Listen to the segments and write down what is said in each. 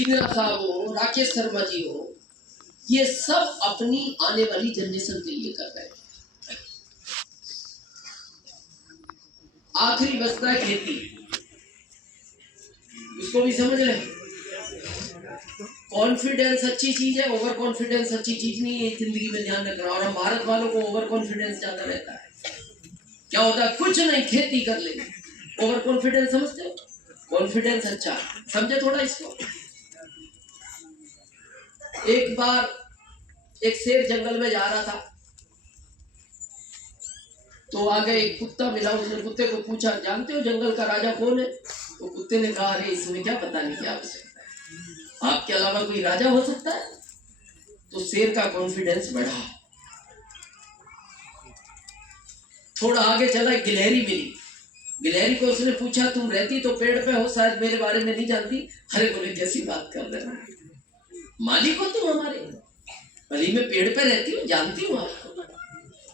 दीना साहब हो, राकेश शर्मा जी हो, ये सब अपनी आने वाली जनरेशन के लिए कर रहे हैं। आखिरी बचता है खेती, उसको भी समझ रहे। कॉन्फिडेंस अच्छी चीज है, ओवर कॉन्फिडेंस अच्छी चीज नहीं है, जिंदगी में ध्यान रखना। और हम भारत वालों को ओवर कॉन्फिडेंस ज्यादा रहता है। क्या होता है, कुछ नहीं खेती कर लेंगे, ओवर कॉन्फिडेंस समझते हो? कॉन्फिडेंस अच्छा समझे थोड़ा इसको। एक बार एक शेर जंगल में जा रहा था, तो आगे एक कुत्ता मिला। उसने कुत्ते को पूछा, जानते हो जंगल का राजा कौन है? तो कुत्ते ने कहा, अरे इसमें क्या पता नहीं क्या हो सकता है, आपके अलावा कोई राजा हो सकता है? तो शेर का कॉन्फिडेंस बढ़ा। थोड़ा आगे चला, एक गिलहरी मिली। गिलहरी को उसने पूछा, तुम रहती तो पेड़ पे हो, शायद मेरे बारे में नहीं जानती। अरे बोले, कैसी बात कर रहे हो, मालिक हो तुम हमारे, भली मैं पेड़ पे रहती हूँ, जानती हूँ आपको,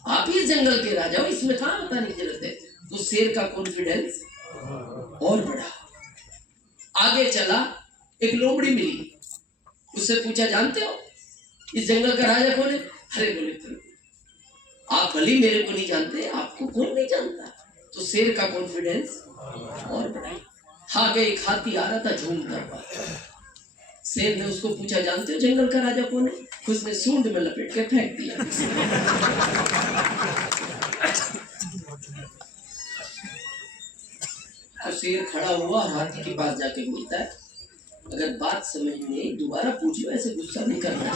आप ही जंगल के राजा हो, इसमें कहाँ बताने की जरूरत है। तो शेर का कॉन्फिडेंस और बढ़ा। आगे चला, एक लोमड़ी मिली। उससे पूछा, जानते हो इस जंगल का राजा कौन है? अरे बोले, आप भली मेरे को नहीं जानते, आपको कौन नहीं जानता। तो शेर का कॉन्फिडेंस और बढ़ा। आगे एक हाथी आ रहा था झूमता। शेर ने उसको पूछा, जानते हो जंगल का राजा कौन है? उसने सूंड में लपेट के फेंक दिया। तो शेर खड़ा हुआ, हाथी के पास जाके बोलता है, अगर बात समझ में दोबारा पूछो, ऐसे गुस्सा नहीं करना।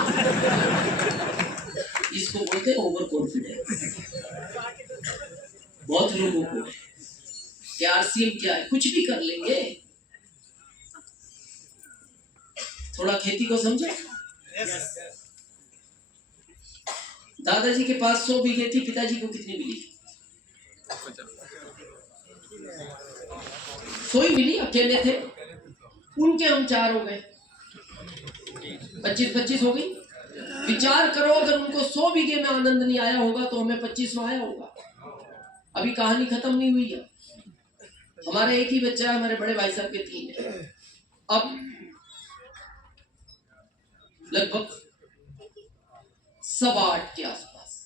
इसको बोलते हैं ओवर कॉन्फिडेंस। बहुत लोगों को क्या आरसीएम क्या है, कुछ भी कर लेंगे। थोड़ा खेती को समझे। दादाजी के पास 100 बीघे थी, पिताजी को कितनी मिली? 100 ही मिली, अकेले थे। उनके हम 4 हो गए, 25-25 हो गई। विचार करो, अगर उनको 100 बीघे में आनंद नहीं आया होगा तो हमें 25 में आया होगा। अभी कहानी खत्म नहीं हुई है। हमारा एक ही बच्चा है, हमारे बड़े भाई साहब के 3 है। अब लगभग 8:15 के आसपास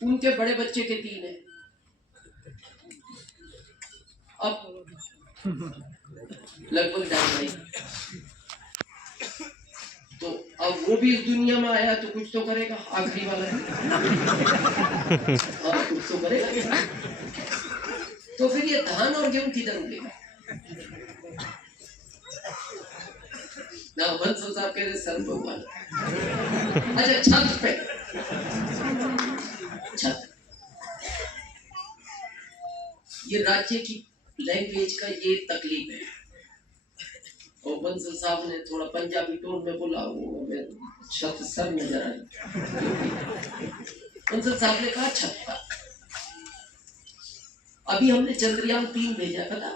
उनके बड़े बच्चे के 3 है। अब लगभग 2.5। तो अब वो भी इस दुनिया में आया तो कुछ तो करेगा, आखिरी वाला है। अब कुछ तो करेगा। तो फिर ये धान और गेहूं किधर उगेगा? ना बंसल साहब कह रहे सर पे उगा। अच्छा, छत पे, छत। ये राज्य की लैंग्वेज का ये तकलीफ है। और बंसल साहब ने थोड़ा पंजाबी टोन में बोला, वो छत सर नजर आई। बंसल साहब ने कहा छत पर। अभी हमने चंद्रयान 3 भेजा, पता?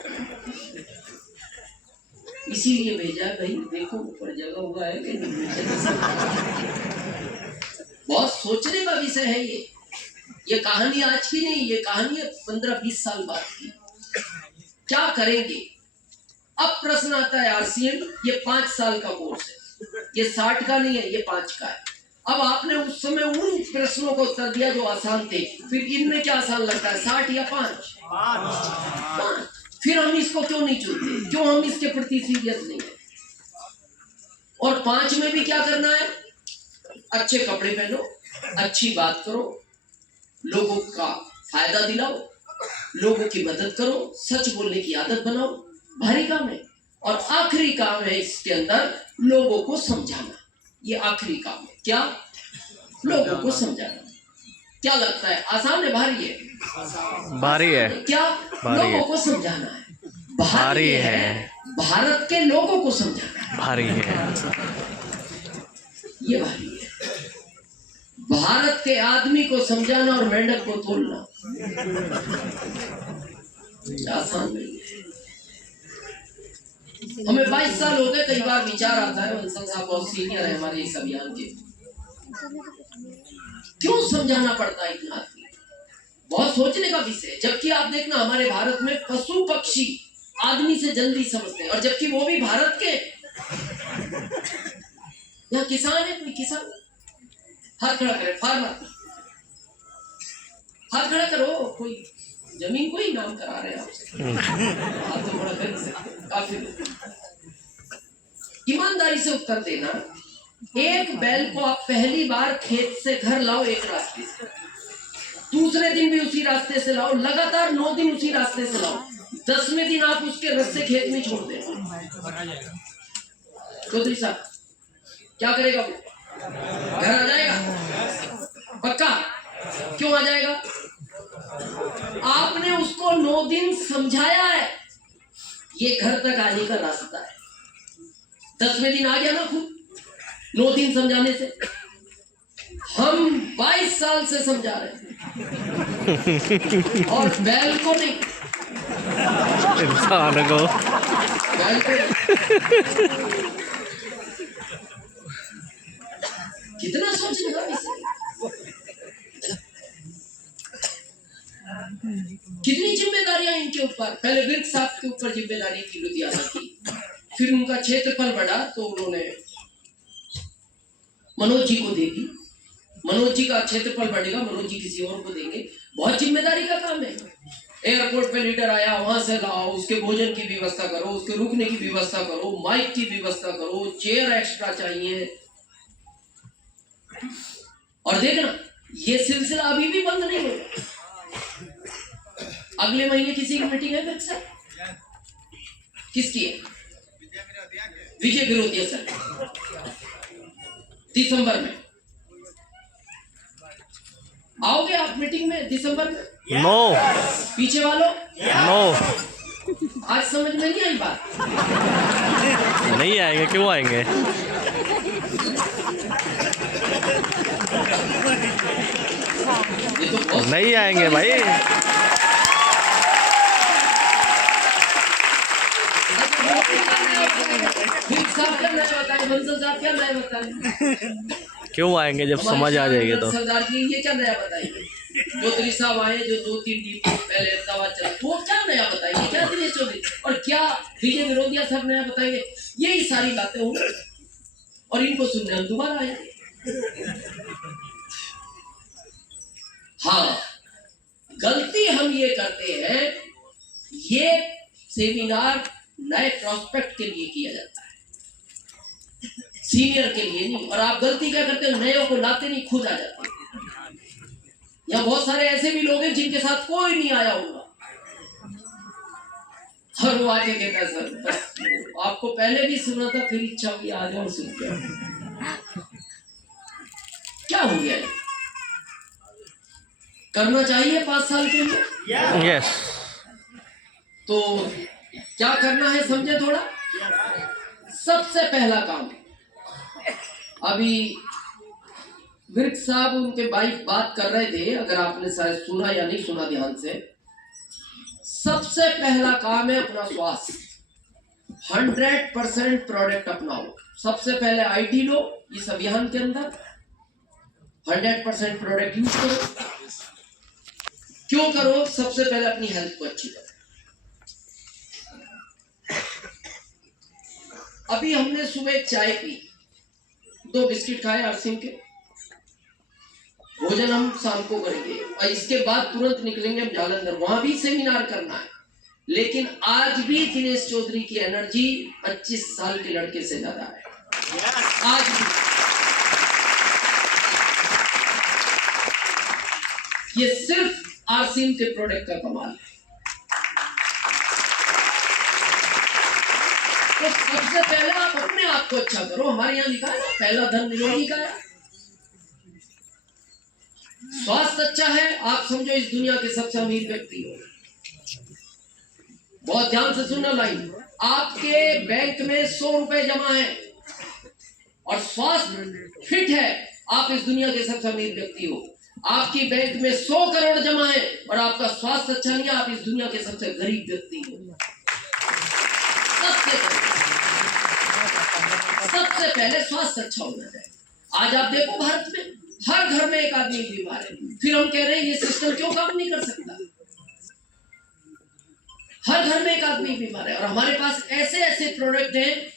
इसीलिए भेजा भाई, देखो ऊपर जगह हुआ है कि नहीं। बहुत सोचने का विषय है ये कहानी आज की नहीं, ये कहानी है 15-20 साल बाद की। क्या करेंगे? अब प्रश्न आता है, आरसीएम ये 5 साल का कोर्स है, ये 60 का नहीं है, ये 5 का है। अब आपने उस समय उन प्रश्नों को उत्तर दिया जो आसान थे, फिर इनमें क्या आसान लगता है, 60 या 5? फिर हम इसको क्यों नहीं चुनते? क्यों हम इसके प्रति सीरियस नहीं है? और 5 में भी क्या करना है? अच्छे कपड़े पहनो, अच्छी बात करो, लोगों का फायदा दिलाओ, लोगों की मदद करो, सच बोलने की आदत बनाओ। भारी काम है। और आखिरी काम है इसके अंदर लोगों को समझाना। ये आखिरी काम है। क्या? लोगों को समझाना। क्या लगता है, आसान है भारी है? भारी है। क्या? लोगों को समझाना है। भारी है। भारत के लोगों को समझाना है। भारी है। ये भारी है। भारत के आदमी को समझाना और मेंढक को तोड़ना आसान नहीं है। हमें 22 साल हो गए, कई बार विचार आता है, बंसल साहब बहुत सीनियर है हमारे इस अभियान के, क्यों समझाना पड़ता है इतना आदमी? बहुत सोचने का विषय। जबकि आप देखना, हमारे भारत में पशु पक्षी आदमी से जल्दी समझते हैं, और जबकि वो भी भारत के। यहाँ किसान है, कोई किसान हाथ खड़ा करे, फार्मर हाथ खड़ा करो। कोई जमीन को ही नाम करा रहे हैं आपसे, हाथ तो बड़ा कर नहीं सकते काफी लोग। ईमानदारी से उत्तर देना। एक बैल को आप पहली बार खेत से घर लाओ एक रास्ते से, दूसरे दिन भी उसी रास्ते से लाओ, लगातार 9 दिन उसी रास्ते से लाओ, 10वें दिन आप उसके रस्ते खेत में छोड़ दें, चौधरी साहब क्या करेगा वो? घर आ जाएगा पक्का। क्यों आ जाएगा? आपने उसको 9 दिन समझाया है ये घर तक आने का रास्ता है। 10वें दिन आ गया ना खुद, 9 दिन समझाने से। हम 22 साल से समझा रहे हैं और बैल को नहीं, इंसान को, बैल को नहीं। कितना सोचने का विषय, कितनी जिम्मेदारियां इनके ऊपर। पहले विर्क साहब के ऊपर जिम्मेदारी थी लुधियाना की, फिर उनका क्षेत्रफल बढ़ा तो उन्होंने मनोज जी को दे दी। मनोज जी का क्षेत्रफल बढ़ेगा, मनोज जी किसी और को देंगे। बहुत जिम्मेदारी का काम है। एयरपोर्ट पे लीडर आया, वहां से लाओ, उसके भोजन की व्यवस्था करो, उसके रुकने की व्यवस्था करो, माइक की व्यवस्था करो, चेयर एक्स्ट्रा चाहिए। और देखना ये सिलसिला अभी भी बंद नहीं होगा। अगले महीने किसी की मीटिंग है सर? किसकी है? विजय विरोधिया सर, दिसंबर में आओगे आप मीटिंग में दिसंबर में? नो पीछे वालों नो, आज समझ में नहीं आई बात? नहीं आएंगे, क्यों आएंगे? ये तो बहुत नहीं आएंगे भाई। क्यों आएंगे जब समझ आ जाएगी तो? सरदार जी ये क्या नया बताएंगे? चौधरी साहब आए जो 2-3 दिन पहले अहमदाबाद चले, वो क्या नया बताएंगे? क्या दिनेश चौधरी और क्या विजय विरोधिया सर नया बताएंगे? यही सारी बातें होंगी और इनको सुनने हम दोबारा आएंगे। हाँ, गलती हम ये करते हैं, ये सेमिनार नए प्रोस्पेक्ट के लिए किया जाता है, सीनियर के लिए नहीं। और आप गलती क्या करते हो? नयों को लाते नहीं, खुद आ जाते हैं। यहाँ बहुत सारे ऐसे भी लोग हैं जिनके साथ कोई नहीं आया होगा और वो आके कहता है सर बस आपको पहले भी सुना था, फिर इच्छा हुई आ जाओ सुन के। क्या हो गया है? करना चाहिए 5 साल के लिए। यस, तो क्या करना है समझे थोड़ा। सबसे पहला काम, अभी विर्क साहब उनके वाइफ बात कर रहे थे, अगर आपने शायद सुना या नहीं सुना ध्यान से। सबसे पहला काम है अपना स्वास्थ्य। 100% प्रोडक्ट अपनाओ। सबसे पहले आईडी लो इस अभियान के अंदर, 100% प्रोडक्ट यूज करो। क्यों करो? सबसे पहले अपनी हेल्थ को अच्छी करो। अभी हमने सुबह चाय पी, 2 बिस्किट खाए अरसिम के, भोजन हम शाम को करेंगे और इसके बाद तुरंत निकलेंगे हम जालंधर, वहां भी सेमिनार करना है। लेकिन आज भी दिनेश चौधरी की एनर्जी 25 साल के लड़के से ज्यादा है। आज भी ये सिर्फ आरसीएम के प्रोडक्ट का कमाल है। तो सबसे पहले आप अपने आप को अच्छा करो। हमारे यहाँ लिखा है ना, पहला धन निरोगी का है। स्वास्थ्य अच्छा है, आप समझो इस दुनिया के सबसे अमीर व्यक्ति हो। बहुत ध्यान से सुनना लाइन, आपके बैंक में 100 रुपए जमा है और स्वास्थ्य फिट है, आप इस दुनिया के सबसे अमीर व्यक्ति हो। आपकी बैंक में 100 करोड़ जमा है और आपका स्वास्थ्य अच्छा नहीं है, आप इस दुनिया के सबसे गरीब व्यक्ति हो। सबसे पहले स्वास्थ्य अच्छा होना चाहिए। आज आप देखो भारत में हर घर में एक आदमी बीमार है, फिर हम कह रहे हैं ये सिस्टम क्यों काम नहीं कर सकता। हर घर में एक आदमी बीमार है और हमारे पास ऐसे ऐसे प्रोडक्ट हैं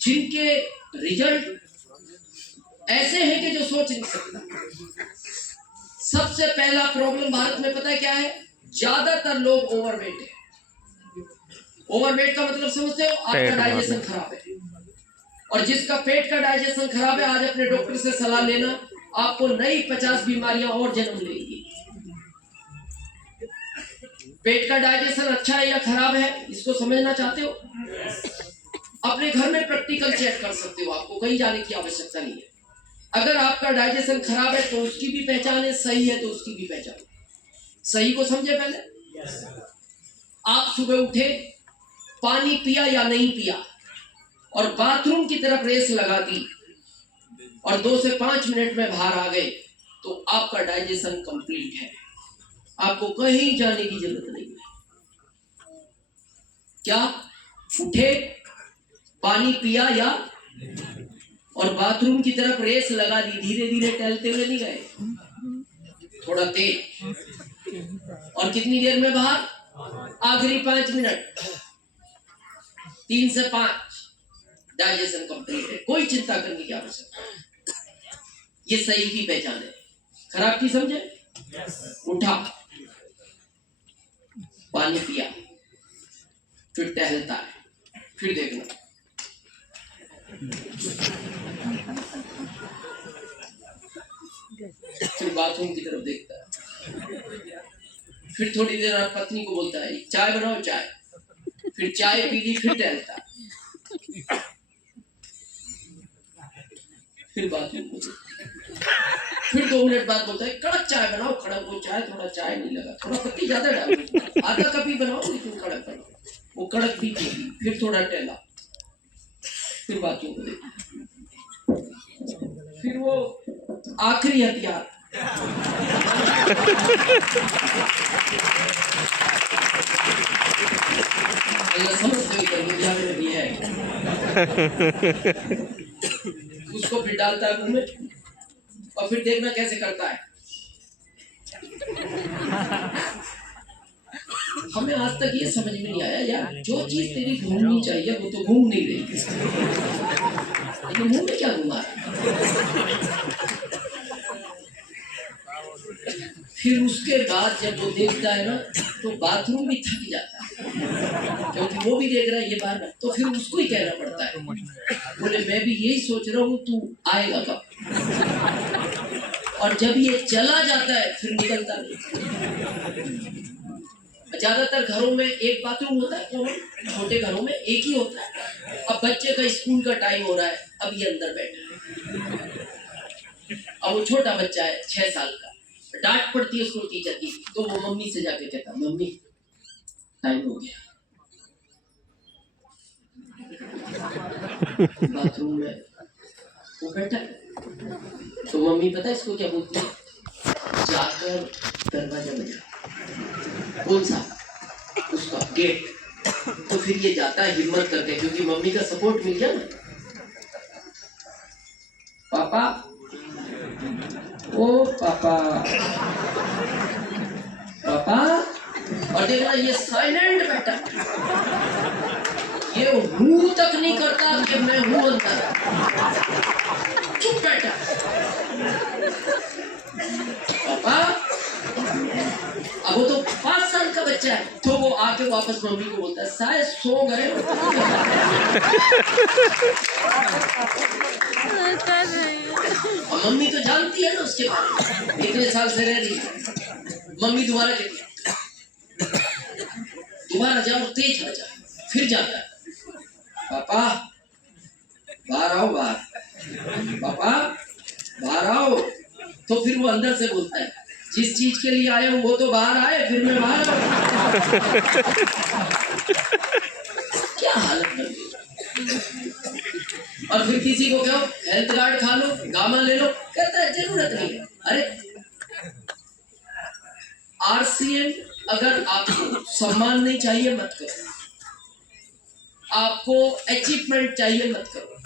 जिनके रिजल्ट ऐसे हैं कि जो सोच नहीं सकता। सबसे पहला प्रॉब्लम भारत में पता है क्या है? ज्यादातर लोग ओवरवेट है। ओवरवेट का मतलब समझते हो? आपका डाइजेशन खराब है, और जिसका पेट का डाइजेशन खराब है आज अपने डॉक्टर से सलाह लेना, आपको नई 50 बीमारियां और जन्म लेंगी। पेट का डाइजेशन अच्छा है या खराब है, इसको समझना चाहते हो? अपने घर में प्रैक्टिकल चेक कर सकते हो, आपको कहीं जाने की आवश्यकता नहीं है। अगर आपका डाइजेशन खराब है तो उसकी भी पहचान है, सही है तो उसकी भी पहचान। सही को समझे पहले। आप सुबह उठे, पानी पिया या नहीं पिया, और बाथरूम की तरफ रेस लगा दी और 2 से 5 मिनट में बाहर आ गए, तो आपका डाइजेशन कंप्लीट है, आपको कहीं जाने की जरूरत नहीं है। क्या उठे, पानी पिया या, और बाथरूम की तरफ रेस लगा दी, धीरे धीरे टहलते हुए नहीं गए, थोड़ा तेज, और कितनी देर में बाहर? आखिरी 5 मिनट, 3 से 5, डाइजेशन कंप्लीट है, कोई चिंता करने की आवश्यकता नहीं। ये सही की पहचान है, खराब की समझे? उठा, पानी पिया, फिर टहलता है, फिर देखना, फिर बाथरूम की तरफ देखता है, फिर थोड़ी देर बाद पत्नी को बोलता है चाय बनाओ, चाय, फिर चाय पी ली, फिर टहलता है, फिर बाथरूम को, फिर 2 मिनट बाद बोलता है कड़क चाय बनाओ, कड़क वो चाय, थोड़ा चाय नहीं लगा, थोड़ा पत्ती ज्यादा डालो, आधा कप ही बनाओ लेकिन कड़क बनाओ, वो कड़क भी पी ली, फिर थोड़ा टहला, फिर बाथरूम को देखा, फिर वो आखिरी हथियार, भी है, उसको फिर डालता है मुंह में, और फिर देखना कैसे करता है। हमें आज तक ये समझ में नहीं आया यार, जो चीज तेरी घूमनी चाहिए वो तो घूम नहीं रही, लेकिन मुंह में क्या घुमा है? फिर उसके बाद जब वो देखता है ना, तो बाथरूम भी थक जाता है, क्योंकि वो भी देख रहा है ये बार, तो फिर उसको ही कहना पड़ता है, बोले मैं भी यही सोच रहा हूँ, तू आएगा कब? और जब ये चला जाता है फिर निकलता नहीं। ज्यादातर घरों में एक बाथरूम होता है, कॉमन, छोटे घरों में एक ही होता है। अब बच्चे का स्कूल का टाइम हो रहा है, अब ये अंदर बैठा है, अब वो छोटा बच्चा है 6 साल का, डांट पड़ती है उसको टीचर की, तो वो मम्मी से जाके कहता मम्मी टाइम हो गया, बाथरूम में वो बैठा है, तो मम्मी पता है इसको क्या बोलती है? जाकर दरवाजा बजा। कौन सा? उसका गेट। तो फिर ये जाता है हिम्मत करके, क्योंकि मम्मी का सपोर्ट मिल गया ना। पापा, ओ पापा, पापा, और देखना ये साइलेंट बैठा, ये हूं तक नहीं करता कि मैं हूं अंदर, चुप बैठा। पापा, अब वो तो 5 साल का बच्चा है, तो वो आके वापस मम्मी को बोलता है शायद सो गए। और मम्मी तो जानती है ना उसके बारे में, इतने साल से रह रही है। मम्मी दोबारा कहती है दोबारा जाओ, तेज बजा, फिर जाता है पापा बाहर आओ, बाहर, पापा बाहर आओ। तो फिर वो अंदर से बोलता है जिस चीज के लिए आए हूं वो तो बाहर आए, फिर मैं बाहर क्या हालत कर दी। और फिर किसी को कहो हेल्थ कार्ड खा लो, गामा ले लो, कहता है जरूरत नहीं है। अरे आरसीएम, अगर आपको सम्मान नहीं चाहिए मत करो, आपको अचीवमेंट चाहिए मत करो,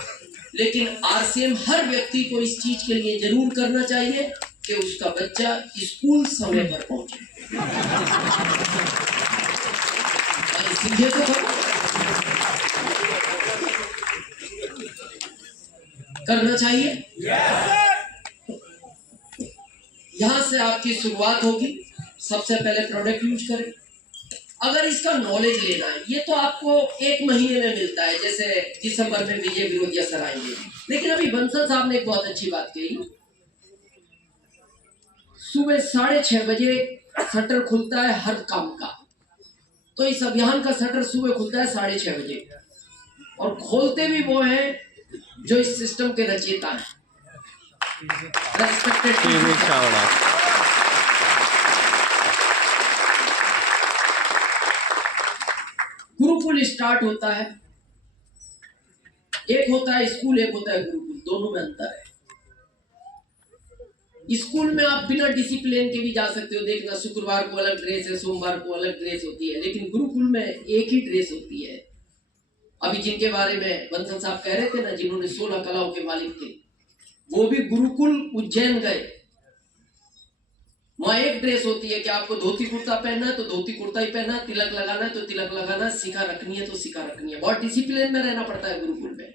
लेकिन आरसीएम हर व्यक्ति को इस चीज के लिए जरूर करना चाहिए कि उसका बच्चा स्कूल समय पर पहुंचे। तो करना चाहिए। यहां से आपकी शुरुआत होगी। सबसे पहले प्रोडक्ट यूज करें। अगर इसका नॉलेज लेना है, ये तो आपको 1 महीने में मिलता है, जैसे दिसंबर में विजय विरोधिया सर आएंगे। लेकिन अभी बंसल साहब ने एक बहुत अच्छी बात कही, सुबह 6:30 बजे शटर खुलता है हर काम का। तो इस अभियान का शटर सुबह खुलता है 6:30 बजे, और खोलते भी वो हैं जो इस सिस्टम के रचयिता हैं, respected TV Chhawra. Gurukul start होता है, एक होता है स्कूल, एक होता है गुरुकुल, दोनों में अंतर है। स्कूल में आप बिना डिसिप्लिन के भी जा सकते हो। देखना, शुक्रवार को अलग ड्रेस है, सोमवार को अलग ड्रेस होती है, लेकिन गुरुकुल में एक ही ड्रेस होती है। अभी जिनके बारे में बंसल साहब कह रहे थे ना, जिन्होंने 16 कलाओं के मालिक थे, वो भी गुरुकुल उज्जैन गए। वहां एक ड्रेस होती है कि आपको धोती कुर्ता पहनना है तो धोती कुर्ता ही पहनना है, तिलक लगाना है तो तिलक लगाना है, सिखा रखनी है तो सिखा रखनी है। बहुत डिसिप्लिन में रहना पड़ता है गुरुकुल में।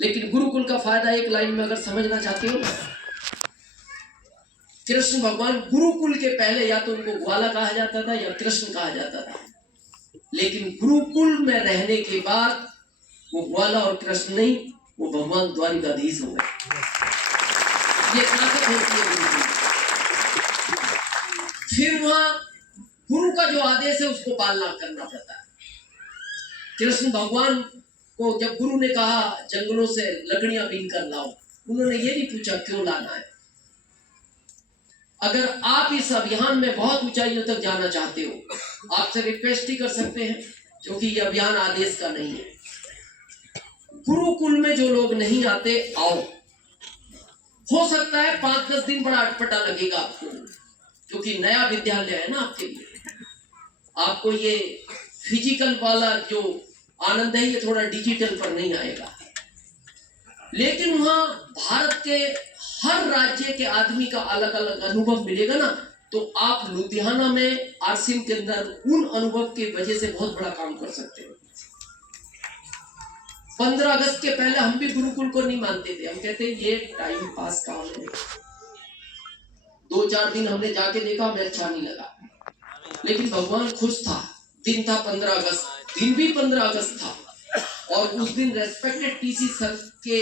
लेकिन गुरुकुल का फायदा एक लाइन में अगर समझना चाहते हो ना, कृष्ण भगवान गुरुकुल के पहले या तो उनको ग्वाला कहा जाता था या कृष्ण कहा जाता था, लेकिन गुरुकुल में रहने के बाद वो ग्वाला और कृष्ण नहीं, वो भगवान द्वारिकाधीश हो गए। ये ताकत होती है गुरुकुल। फिर वहां गुरु का जो आदेश है उसको पालना करना पड़ता है। कृष्ण भगवान को जब गुरु ने कहा जंगलों से लकड़ियां बीन कर लाओ, उन्होंने ये नहीं पूछा क्यों लाना है। अगर आप इस अभियान में बहुत ऊंचाइयों तक जाना चाहते हो, आपसे रिक्वेस्ट ही कर सकते हैं, क्योंकि यह अभियान आदेश का नहीं है। गुरुकुल में जो लोग नहीं आते, आओ। हो सकता है 5-10 दिन बड़ा अटपटा लगेगा आपको, क्योंकि नया विद्यालय है ना आपके लिए। आपको ये फिजिकल वाला जो आनंद है ये थोड़ा डिजिटल पर नहीं आएगा। लेकिन वहां भारत के हर राज्य के आदमी का अलग अलग अनुभव मिलेगा ना, तो आप लुधियाना में आरसीएम के अंदर उन अनुभव की वजह से बहुत बड़ा काम कर सकते हो। 15 अगस्त के पहले हम भी गुरुकुल को नहीं मानते थे। हम कहते ये टाइम पास काम है। 2-4 दिन हमने जाके देखा, हमें अच्छा नहीं लगा, लेकिन भगवान खुश था। दिन था 15 अगस्त, दिन भी 15 अगस्त था, और उस दिन रेस्पेक्टेड टीसी सर के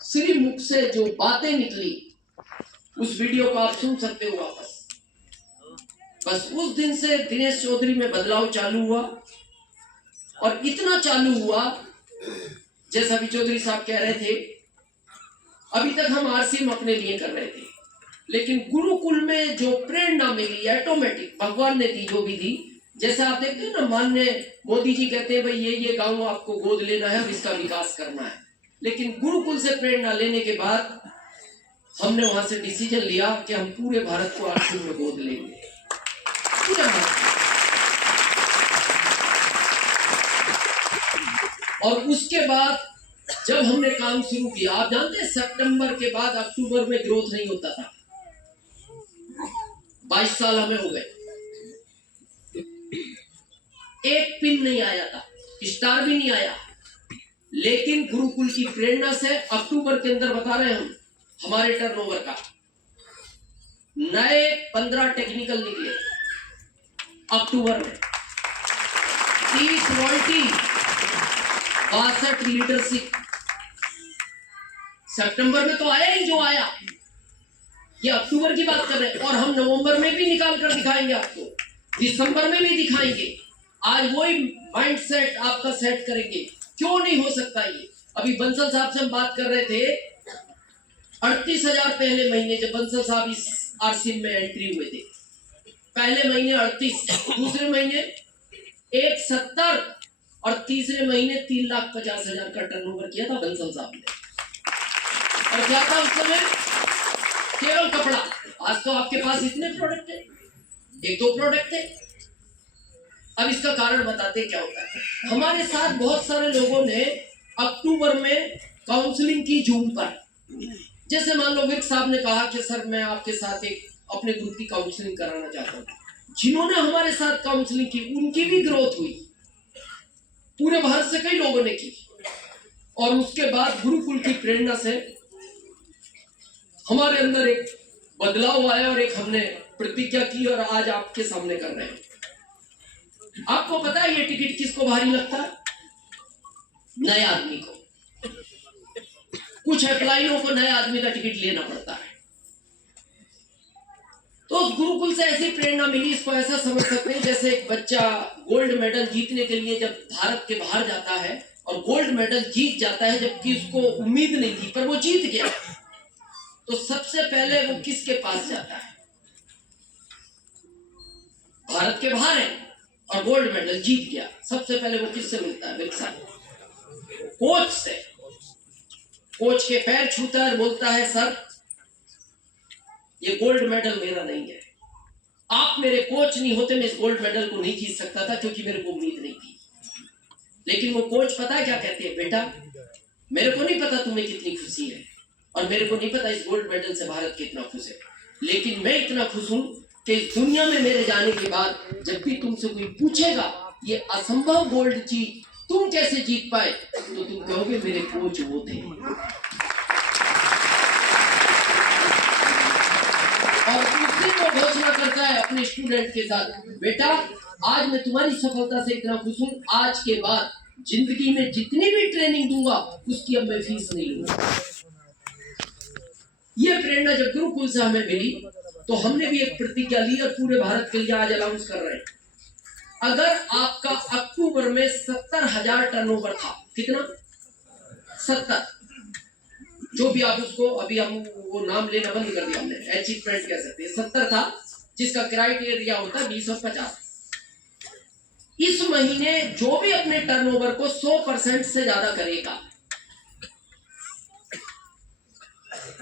श्री मुख से जो बातें निकली, उस वीडियो को आप सुन सकते हो वापस। बस उस दिन से दिनेश चौधरी में बदलाव चालू हुआ, और इतना चालू हुआ, जैसा भी चौधरी साहब कह रहे थे, अभी तक हम आरसीएम अपने लिए कर रहे थे, लेकिन गुरुकुल में जो प्रेरणा मिली ऑटोमेटिक भगवान ने दी, जो भी दी। जैसे आप देखते हैं ना, माननीय मोदी जी कहते हैं भाई ये गांव आपको गोद लेना है, इसका विकास करना है। लेकिन गुरुकुल से प्रेरणा लेने के बाद हमने वहां से डिसीजन लिया कि हम पूरे भारत को आरसीएम में गोद लेंगे, पूरे भारत। और उसके बाद जब हमने काम शुरू किया, आप जानते हैं सितंबर के बाद अक्टूबर में ग्रोथ नहीं होता था। 22 साल हमें हो गए, एक पिन नहीं आया था, स्टार भी नहीं आया। लेकिन गुरुकुल की प्रेरणा से अक्टूबर के अंदर बता रहे हम, हमारे टर्नओवर का नए 15 टेक्निकल निकले अक्टूबर में, 30 रॉयल्टी, 62 लीडरशिप। सितंबर में तो आया ही जो आया, ये अक्टूबर की बात कर रहे हैं, और हम नवंबर में भी निकाल कर दिखाएंगे आपको, दिसंबर में भी दिखाएंगे। आज वही माइंड सेट आपका सेट करेंगे। क्यों नहीं हो सकता ये? अभी बंसल साहब से हम बात कर रहे थे, 38,000 पहले महीने जब बंसल साहब इस आरसीएम में एंट्री हुए थे, पहले महीने 38, दूसरे महीने 170, और तीसरे महीने 3,50,000 का टर्नओवर किया था बंसल साहब ने। और क्या था उस समय? केवल कपड़ा। आज तो आपके पास इतने प्रोडक्ट है, 1-2 प्रोडक्ट है। अब इसका कारण बताते क्या होता है। हमारे साथ बहुत सारे लोगों ने अक्टूबर में काउंसलिंग की जून पर। जैसे मान लो विक साहब ने कहा कि सर मैं आपके साथ एक अपने ग्रुप की काउंसलिंग कराना चाहता हूँ। जिन्होंने हमारे साथ काउंसलिंग की उनकी भी ग्रोथ हुई, पूरे भारत से कई लोगों ने की। और उसके बाद गुरुकुल की प्रेरणा से हमारे अंदर एक बदलाव आया और एक हमने प्रतिज्ञा की और आज आपके सामने कर रहे हैं। आपको पता है ये टिकट किसको भारी लगता है? नए आदमी को। कुछ अप्लाइयों को नए आदमी का टिकट लेना पड़ता है। तो उस गुरुकुल से ऐसी प्रेरणा मिली, इसको ऐसा समझ सकते हैं जैसे एक बच्चा गोल्ड मेडल जीतने के लिए जब भारत के बाहर जाता है और गोल्ड मेडल जीत जाता है, जबकि उसको उम्मीद नहीं थी पर वो जीत गया, तो सबसे पहले वो किसके पास जाता है? भारत के बाहर है और गोल्ड मेडल जीत गया, सबसे पहले वो किससे मिलता है? बिल्कुल कोच से। कोच के पैर छूता है और बोलता है सर ये गोल्ड मेडल मेरा नहीं है, आप मेरे कोच नहीं होते मैं इस गोल्ड मेडल को नहीं जीत सकता था, क्योंकि मेरे को उम्मीद नहीं थी। लेकिन वो कोच पता है क्या कहते हैं? बेटा मेरे को नहीं पता तुम्हें कितनी खुशी है और मेरे को नहीं पता इस गोल्ड मेडल से भारत कितना खुश है, लेकिन मैं इतना खुश हूं कि इस दुनिया में मेरे जाने के बाद जब भी तुमसे कोई पूछेगा ये असंभव गोल्ड चीज तुम कैसे जीत पाए, तो तुम कहोगे मेरे कोच वो थे। और उसी को घोषणा करता है अपने स्टूडेंट के साथ, बेटा आज मैं तुम्हारी सफलता से इतना खुश हूं, आज के बाद जिंदगी में जितनी भी ट्रेनिंग दूंगा उसकी अब मैं फीस नहीं लूंगा। ये प्रेरणा जब गुरुकुल से हमें मिली तो हमने भी एक प्रतिज्ञा ली और पूरे भारत के लिए आज अनाउंस कर रहे हैं। अगर आपका अक्टूबर में 70,000 टर्नओवर था, कितना? 70, जो भी आप उसको अभी हम वो नाम लेना बंद कर दिया हमने, अचीवमेंट कह सकते हैं, 70 था, जिसका क्राइटेरिया होता है 20 और 50। इस महीने जो भी अपने टर्नओवर को 100% से ज्यादा करेगा,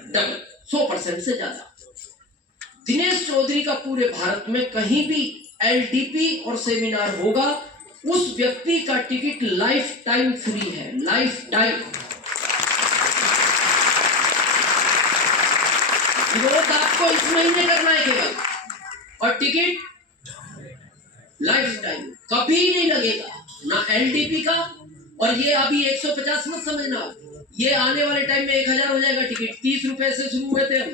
डबल 100% से ज्यादा, दिनेश चौधरी का पूरे भारत में कहीं भी एलडीपी और सेमिनार होगा, उस व्यक्ति का टिकट लाइफ टाइम फ्री है, लाइफ टाइम। ग्रोथ आपको इस महीने करना है केवल, और टिकट लाइफ टाइम, कभी नहीं लगेगा ना एलडीपी का। और ये अभी 150 मत समझना, ये आने वाले टाइम में 1000 हो जाएगा टिकट। 30 रुपए से शुरू हुए थे हम,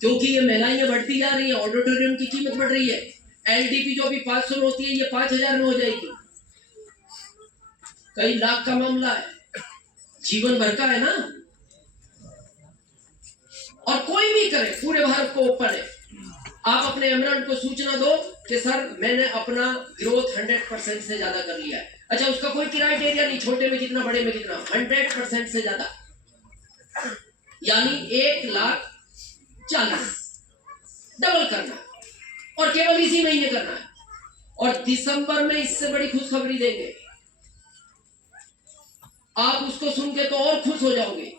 क्योंकि ये महंगाइयां बढ़ती जा रही है, ऑडिटोरियम की कीमत बढ़ रही है। एलडीपी जो अभी 500 में होती है ये 5000 में हो जाएगी, कई लाख का मामला है, जीवन भर का है ना। और कोई भी करे, पूरे भारत को ओपन है। आप अपने एमरान को सूचना दो कि सर मैंने अपना ग्रोथ 100% से ज्यादा कर लिया है। अच्छा, उसका कोई क्राइटेरिया नहीं, छोटे में कितना बड़े में कितना, 100% से ज्यादा, यानी 1,40,000 डबल करना है, और केवल इसी महीने करना है। और दिसंबर में इससे बड़ी खुशखबरी देंगे, आप उसको सुन के तो और खुश हो जाओगे।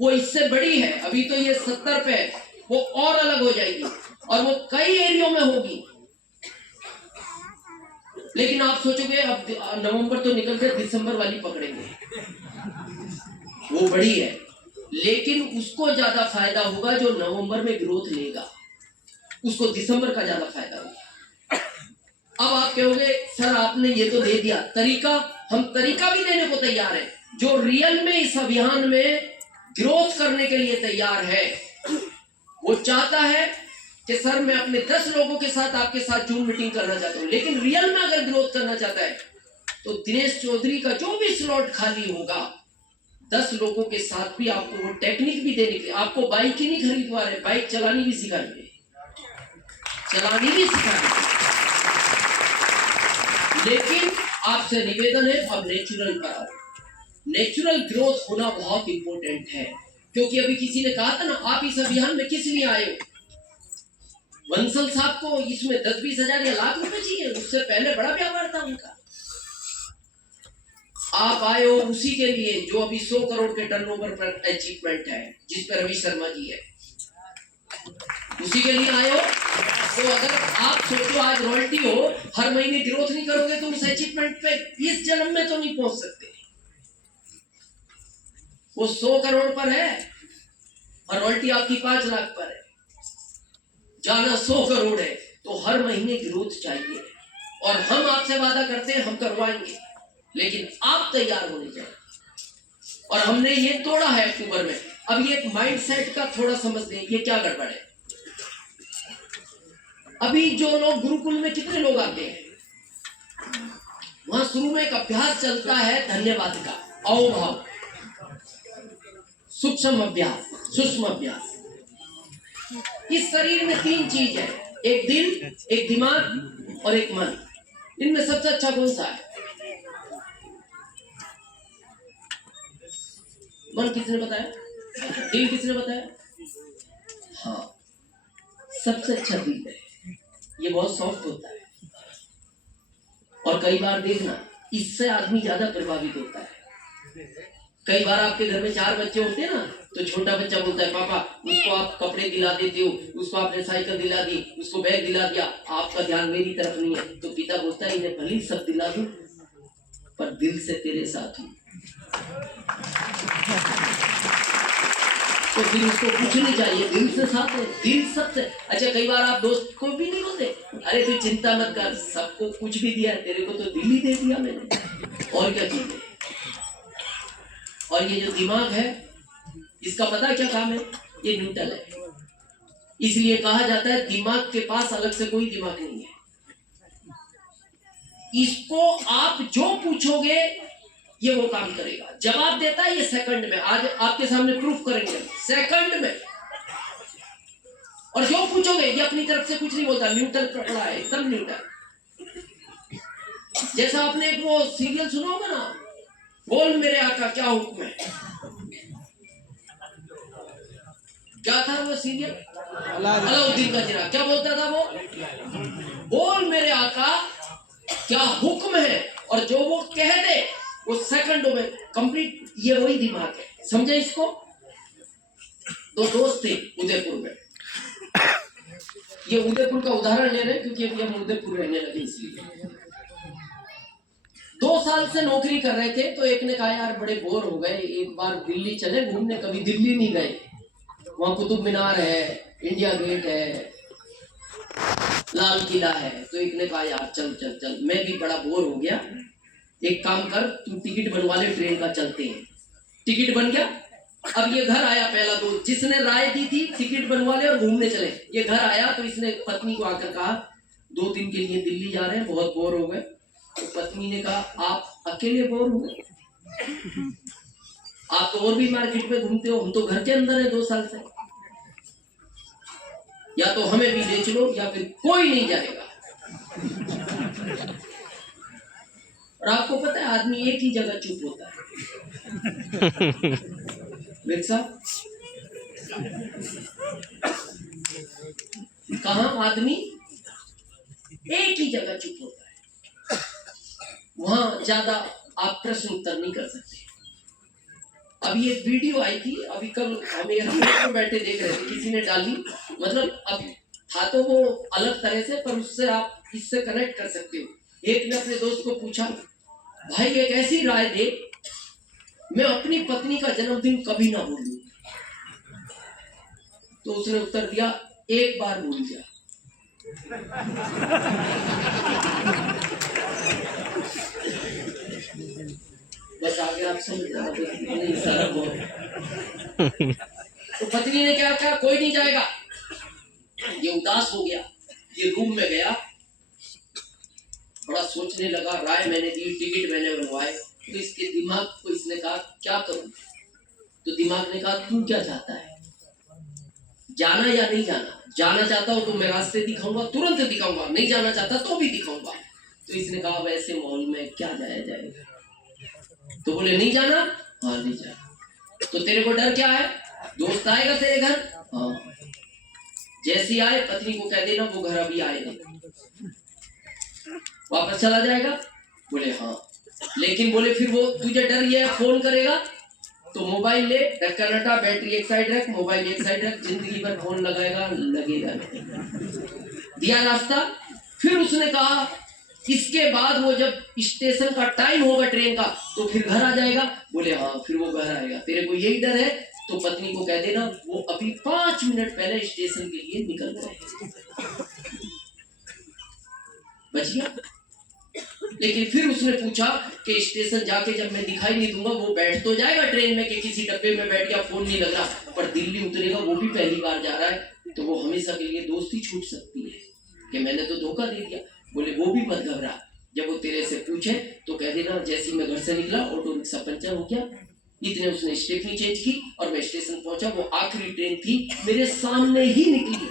वो इससे बड़ी है, अभी तो ये 70 पे है, वो और अलग हो जाएगी और वो कई एरियो में होगी। लेकिन आप सोचोगे अब नवंबर तो निकल गया, दिसंबर वाली पकड़ेंगे, वो बड़ी है, लेकिन उसको ज्यादा फायदा होगा जो नवंबर में ग्रोथ लेगा, उसको दिसंबर का ज्यादा फायदा होगा। अब आप कहोगे सर आपने ये तो दे दिया तरीका, हम तरीका भी देने को तैयार है। जो रियल में इस अभियान में ग्रोथ करने के लिए तैयार है, वो चाहता है कि सर मैं अपने 10 लोगों के साथ आपके साथ जूम मीटिंग करना चाहता हूं, लेकिन रियल में अगर ग्रोथ करना चाहता है तो दिनेश चौधरी का जो भी स्लॉट खाली होगा 10 लोगों के साथ भी आपको वो टेक्निक भी देने के, आपको बाइक ही नहीं खरीदवा रहे, बाइक चलानी भी सिखाएंगे, चलानी भी सिखाएंगे। लेकिन आपसे निवेदन है अब नेचुरल पर आओ। नेचुरल ग्रोथ होना बहुत इंपॉर्टेंट है, क्योंकि अभी किसी ने कहा था ना आप इस अभियान में किस लिए आए हो, बंसल साहब को इसमें 10-20 हजार या लाख रुपए चाहिए, उससे पहले बड़ा व्यापार था उनका। आप आए हो उसी के लिए जो अभी 100 करोड़ के टर्नओवर पर अचीवमेंट है, जिस पर रवि शर्मा जी है, उसी के लिए आए हो। तो अगर आप सोचो आज रॉयल्टी हो, हर महीने ग्रोथ नहीं करोगे तो उस अचीवमेंट पे इस जन्म में तो नहीं पहुंच सकते। वो 100 करोड़ पर है और रॉयल्टी आपकी 5 लाख पर है, जाना 100 करोड़ है, तो हर महीने ग्रोथ चाहिए। और हम आपसे वादा करते हैं हम करवाएंगे, लेकिन आप तैयार होने चाहिए। और हमने ये तोड़ा है अक्टूबर में। अब ये माइंड सेट का थोड़ा समझ लें, ये क्या गड़बड़ है। अभी जो लोग गुरुकुल में कितने लोग आते हैं, वहां शुरू में एक अभ्यास चलता है धन्यवाद का, अहोभाव, सूक्ष्म अभ्यास, सूक्ष्म अभ्यास। इस शरीर में 3 चीज है, एक दिल, एक दिमाग और एक मन। इनमें सबसे अच्छा कौन सा है? मन किसने बताया? दिल किसने बताया? हाँ, सबसे अच्छा दिल है, ये बहुत सॉफ्ट होता है। और कई बार देखना, इससे आदमी ज्यादा प्रभावित होता है। कई बार आपके घर में 4 बच्चे होते हैं ना, तो छोटा बच्चा बोलता है पापा उसको आप कपड़े दिला देते हो, उसको आपने साइकिल दिला दी, उसको बैग दिला दिया, आपका ध्यान मेरी तरफ नहीं है। तो पिता बोलता है इन्हें भली सब दिला दूं, पर दिल से तेरे साथ हूं। तो फिर उसको पूछनी चाहिए, दिल से साथ है, दिल सबसे अच्छा। कई बार आप दोस्त को भी नहीं बोलते, अरे तू चिंता मत कर, सबको कुछ भी दिया है, तेरे को तो दिल ही दे दिया मैंने, और क्या चाहिए। और ये जो दिमाग है, इसका पता क्या काम है? ये न्यूट्रल है। इसलिए कहा जाता है दिमाग के पास अलग से कोई दिमाग नहीं है। इसको आप जो पूछोगे ये वो काम करेगा, जवाब देता है ये सेकंड में। आज आपके सामने प्रूफ करेंगे, सेकंड में। और जो पूछोगे ये अपनी तरफ से कुछ नहीं बोलता, न्यूट्रल पड़ा है, एकदम न्यूट्रल। जैसा आपने एक वो सीरियल सुना होगा ना, बोल मेरे आका क्या हुक्म है। क्या था वो सीरियल? अलाउद्दीन का चिराग। क्या बोलता था वो? बोल मेरे आका क्या हुक्म है। और जो वो कह दे वो सेकंडों में कंप्लीट। ये वही दिमाग है, समझे इसको। 2 दोस्त थे उदयपुर में। ये उदयपुर का उदाहरण ले रहे हैं क्योंकि अभी हम उदयपुर रहने लगे, इसलिए। 2 साल से नौकरी कर रहे थे, तो एक ने कहा यार बड़े बोर हो गए, एक बार दिल्ली चले घूमने। कभी दिल्ली नहीं गए, वहां कुतुब मीनार है, इंडिया गेट है, लाल किला है। तो एक ने कहा यार चल चल चल, मैं भी बड़ा बोर हो गया, एक काम कर तू टिकट बनवा ले, ट्रेन का चलते हैं। टिकट बन गया। अब ये घर आया, पहला दोस्त जिसने राय दी थी टिकट बनवा ले और घूमने चले, ये घर आया तो इसने पत्नी को आकर कहा 2 दिन के लिए दिल्ली जा रहे हैं, बहुत बोर हो गए। तो पत्नी ने कहा आप अकेले बोर हो गए? आप तो और भी मार्केट में घूमते हो, हम तो घर के अंदर है 2 साल से। या तो हमें भी ले चलो या फिर कोई नहीं जाएगा। और आपको पता है आदमी एक ही जगह चुप होता है। कहाँ आदमी एक ही जगह चुप होता है, वहां ज्यादा आप प्रश्न उत्तर नहीं कर सकते। अभी एक वीडियो आई थी, अभी कल हम एयरपोर्ट पर बैठे देख रहे थे, किसी ने डाली। मतलब अब था तो वो अलग तरह से, पर उससे आप इससे कनेक्ट कर सकते हो। एक ने अपने दोस्त को पूछा भाई एक ऐसी राय दे मैं अपनी पत्नी का जन्मदिन कभी ना भूलूं। तो उसने उत्तर दिया एक बार भूल जा। बस आगे आप समझ सारा तो पत्नी ने क्या कहा, कोई नहीं जाएगा। ये उदास हो गया, ये रूम में गया, बड़ा सोचने लगा। राय मैंने दी, टिकट मैंने बनवाए, तो इसके दिमाग को इसने कहा क्या करूं। तो दिमाग ने कहा तू क्या चाहता है, जाना या नहीं जाना? जाना चाहता हो तो मैं रास्ते दिखाऊंगा, तुरंत दिखाऊंगा, नहीं जाना चाहता तो भी दिखाऊंगा। तो इसने कहा वैसे माहौल में क्या जाया जाएगा। तो बोले नहीं जाना? हाँ नहीं जाना। तो तेरे को डर क्या है, दोस्त आएगा तेरे घर? हाँ। जैसी आए पत्नी को कह देना वो घर अभी आए नहीं, वापस चला जाएगा। बोले हाँ। लेकिन बोले फिर वो तुझे डर ये फोन करेगा तो मोबाइल ले, ढक्कन हटा, बैटरी एक साइड रख, मोबाइल एक साइड रख, जिंदगी भर फोन लगाएगा, लगेगा नहीं। दिया रास्ता। फिर उसने कहा इसके बाद वो जब स्टेशन का टाइम होगा ट्रेन का तो फिर घर आ जाएगा। बोले हाँ। फिर वो घर आएगा, तेरे को यही डर है तो पत्नी को कह देना वो अभी 5 मिनट पहले स्टेशन के लिए निकल गए। बच गया। लेकिन फिर उसने पूछा कि स्टेशन जाके जब मैं दिखाई नहीं दूंगा, वो बैठ तो जाएगा ट्रेन में कि किसी डब्बे में बैठ गया, फोन नहीं लग रहा, पर दिल्ली उतरेगा, वो भी पहली बार जा रहा है, तो वो हमेशा के लिए दोस्ती छूट सकती है कि मैंने तो धोखा दे दिया। बोले वो भी मत घबरा, जब वो तेरे से पूछे तो कह देना जैसे मैं घर से निकला ऑटो रिक्शा पंचर हो गया, इतने उसने स्टेपनी चेंज की और मैं स्टेशन पहुंचा, वो आखिरी ट्रेन थी, मेरे सामने ही निकली।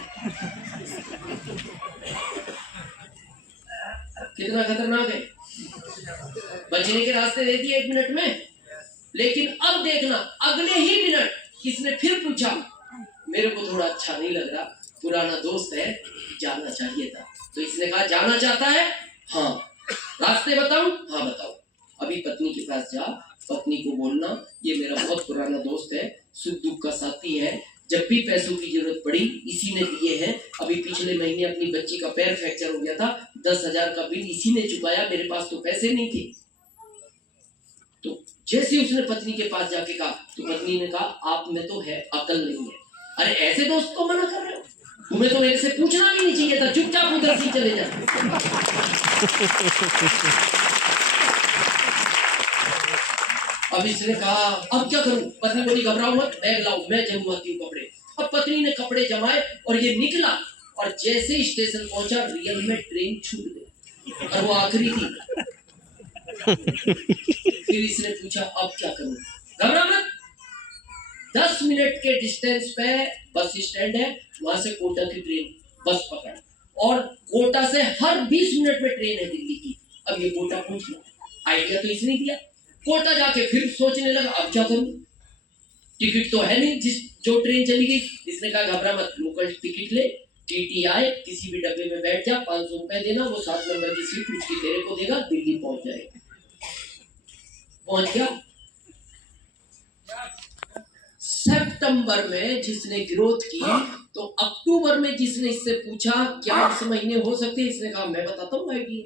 कितना खतरनाक है, बचने के रास्ते दे दिए 1 मिनट में। लेकिन अब देखना, अगले ही मिनट किसने फिर पूछा, मेरे को थोड़ा अच्छा नहीं लग रहा, पुराना दोस्त है, जाना चाहिए था। तो इसने कहा जाना चाहता है, हाँ रास्ते बताऊं, हाँ बताओ। अभी पत्नी के पास जा, पत्नी को बोलना ये मेरा बहुत पुराना दोस्त है, सुख दुख का साथी है, जब भी पैसों की जरूरत पड़ी इसी ने दिए हैं। अभी पिछले महीने अपनी बच्ची का पैर फ्रैक्चर हो गया था, 10,000 का बिल इसी ने चुकाया, मेरे पास तो पैसे नहीं थे। तो जैसे उसने पत्नी के पास जाके कहा तो पत्नी ने कहा आप में तो है, अकल नहीं है। अरे ऐसे दोस्त को मना कर रहे हो, तुम्हें तो मेरे से पूछना भी नहीं चाहिए था, चुपचाप उधर से चले जा। अब इसने कहा अब क्या करूं, पत्नी बोली घबराओ मत, बैग लाओ, मैं जमवाती हूँ कपड़े। अब पत्नी ने कपड़े जमाए और ये निकला, और जैसे स्टेशन पहुंचा रियल में ट्रेन छूट गई और वो आखिरी थी। फिर इसने पूछा अब क्या करूं, घबरा मत, 10 मिनट के डिस्टेंस पे बस स्टैंड है, वहां से कोटा की ट्रेन बस पकड़, और कोटा से हर 20 मिनट में ट्रेन है दिल्ली की। अब ये कोटा पहुंच गया, आइडिया तो इसने दिया। कोटा जाके फिर सोचने लगा अब क्या करूं, टिकट तो है नहीं, जो ट्रेन चली गई। इसने कहा घबरा मत, लोकल टिकट ले, टीटीआई किसी भी डब्बे में बैठ जा, 500 रुपए देना, वो 7 नंबर की सीट उसकी तेरे को देगा, दिल्ली पहुंच जाएगा। पहुंच गया। सितंबर में जिसने ग्रोथ की, तो अक्टूबर में जिसने इससे पूछा क्या इस महीने हो सकते, इसने कहा मैं बताता हूँ आइडिया,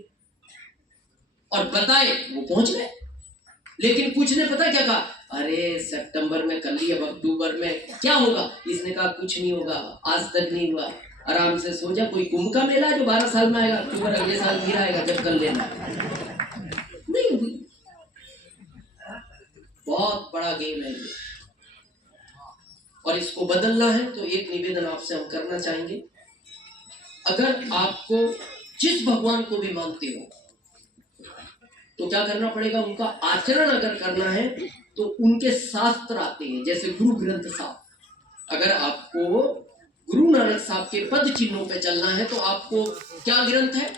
और बताए वो पहुंच गए। लेकिन कुछ ने पता क्या कहा, अरे सितंबर में कर ली, अब अक्टूबर में क्या होगा। इसने कहा कुछ नहीं होगा, आज तक नहीं हुआ, आराम से सो जा, कोई कुंभ का मेला जो 12 साल में आएगा, अक्टूबर अगले साल फिर आएगा, जब कर लेना। नहीं हुई, बहुत बड़ा गेम है ये, और इसको बदलना है। तो एक निवेदन आपसे हम करना चाहेंगे, अगर आपको जिस भगवान को भी मानते हो तो क्या करना पड़ेगा, उनका आचरण अगर करना है तो उनके शास्त्र आते हैं, जैसे गुरु ग्रंथ साहब। अगर आपको गुरु नानक साहब के पद चिन्हों पे चलना है तो आपको क्या ग्रंथ है,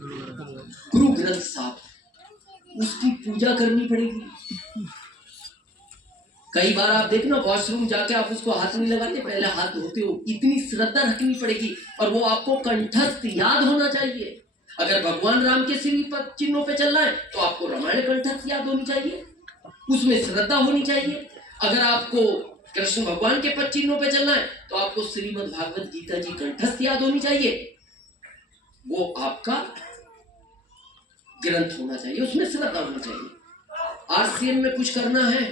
गुरु ग्रंथ साहब, उसकी पूजा करनी पड़ेगी। कई बार आप देखना वॉशरूम जाके आप उसको हाथ नहीं लगाते, पहले हाथ धोते हो, इतनी श्रद्धा रखनी पड़ेगी, और वो आपको कंठस्थ याद होना चाहिए। अगर भगवान राम के श्री पद चिन्हों पे चलना है तो आपको रामायण कंठस्थ याद होनी चाहिए, उसमें श्रद्धा होनी चाहिए। अगर आपको कृष्ण भगवान के पद चिन्हों पे चलना है तो आपको श्रीमद् भागवत गीता जी कंठस्थ याद होनी चाहिए, वो आपका ग्रंथ होना चाहिए, उसमें श्रद्धा होनी चाहिए। आरसीएम में कुछ करना है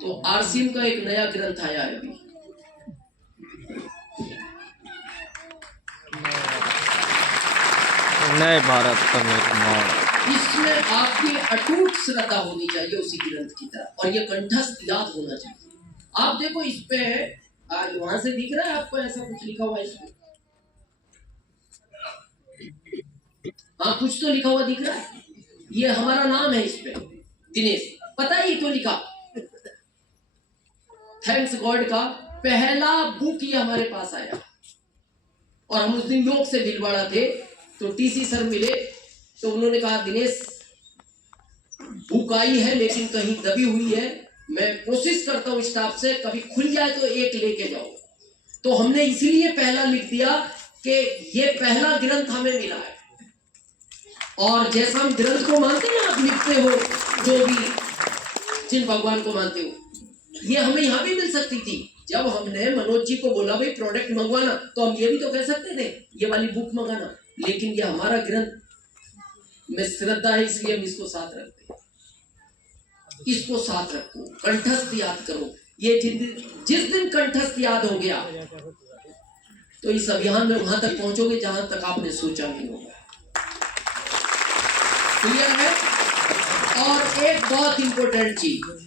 तो आरसीएम का एक नया ग्रंथ आया है अभी, नए भारत का निर्माण, इसमें आपकी अटूट श्रद्धा होनी चाहिए उसी ग्रंथ की तरह, और ये कंठस्थ याद होना चाहिए। आप देखो इस पे आज वहां से दिख रहा है आपको ऐसा कुछ लिखा हुआ है इस पे, हाँ कुछ तो लिखा हुआ दिख रहा है, ये हमारा नाम है इस पे, दिनेश, पता है ये क्यों लिखा, थैंक्स गॉड का पहला बुक ये हमारे पास आया, और हम उस दिन योग से भीलवाड़ा थे, तो टीसी सर मिले, तो उन्होंने कहा दिनेश बुक आई है लेकिन कहीं दबी हुई है, मैं कोशिश करता हूं स्टाफ से कभी खुल जाए तो एक लेके जाओ। तो हमने इसलिए पहला लिख दिया कि ये पहला ग्रंथ हमें मिला है, और जैसा हम ग्रंथ को मानते हैं आप लिखते हो जो भी जिन भगवान को मानते हो, ये हमें यहाँ भी मिल सकती थी। जब हमने मनोज जी को बोला भाई प्रोडक्ट मंगवाना, तो हम ये भी तो कह सकते थे ये वाली बुक मंगाना, लेकिन ये हमारा ग्रंथ में श्रद्धा है इसलिए हम इसको साथ रखते हैं। इसको साथ रखो, कंठस्थ याद करो, ये जिस दिन कंठस्थ याद हो गया तो इस अभियान में वहां तक पहुंचोगे जहां तक आपने सोचा नहीं होगा। क्लियर है। और एक बहुत इंपॉर्टेंट चीज,